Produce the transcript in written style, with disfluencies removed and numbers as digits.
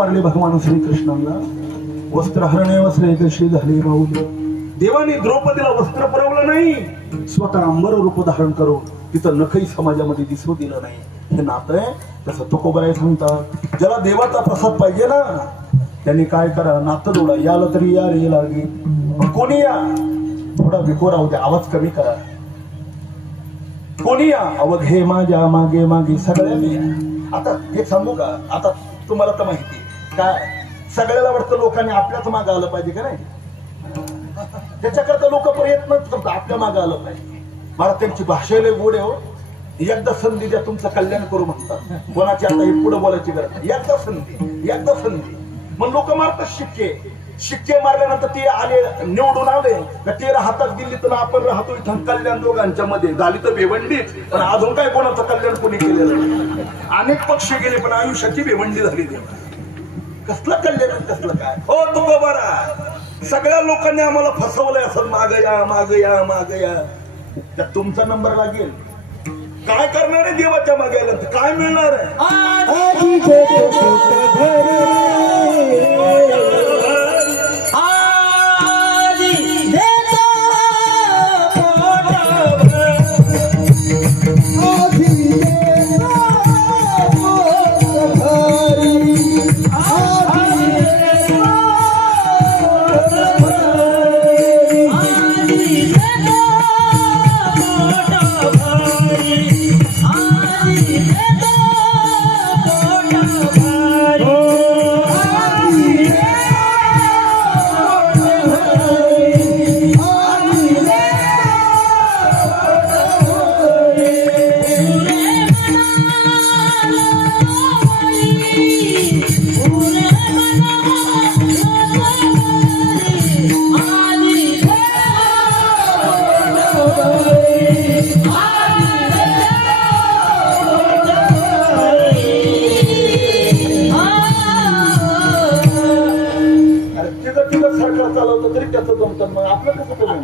मारले भगवान श्रीकृष्णांना. वस्त्रहरणे वस्त्रे कशी झाली माऊली. देवाने द्रौपदीला वस्त्र पुरवलं नाही, स्वतः अंबर रूप धारण करून तिचं नखही समाजामध्ये दिसू दिलं नाही. हे नातं आहे. तसं तुकोबाराय सांगतात, ज्याला देवाचा प्रसाद पाहिजे ना त्यांनी काय करा, नातं जोडा. याला तरी या रे लागे, कोणी या, थोडा विकोरा होते, आवाज कमी करा. कोणी या, अवघे माझ्या मागे मागे सगळ्यांनी या. आता एक सांगू का, आता तुम्हाला तर माहिती काय, सगळ्याला वाटतं लोकांनी आपल्याच मागं आलं पाहिजे का नाही. त्याच्याकरता लोक प्रयत्न करतात आपल्या मागं आलं पाहिजे. मला त्यांची भाषेला गोड आहे हो. एकदा संधी द्या, तुमचं कल्याण करू म्हणतात. कोणाची आता हे पुढे बोलायची गरज नाही. एकदा संधी मग लोक मारतात शिक्के मारल्यानंतर ते आले, निवडून आले का ते हातात दिल्ली तर आपण राहतो इथं कल्याण दोघांच्या मध्ये झाली तर भिवंडीच. पण अजून काय कोणाचं कल्याण कोणी केलेलं नाही. अनेक पक्ष गेले पण आयुष्याची भिवंडी झाली. कसलं कल्याण कसलं काय हो तुकोबारा. सगळ्या लोकांनी आम्हाला फसवलंय असं, माग या. त्यात तुमचा नंबर लागेल. काय करणार आहे देवाच्या मागे आल्यानंतर, काय मिळणार आहे. सरकार चालवतं तरी त्याचं जमतं, मग आपलं कसं करू.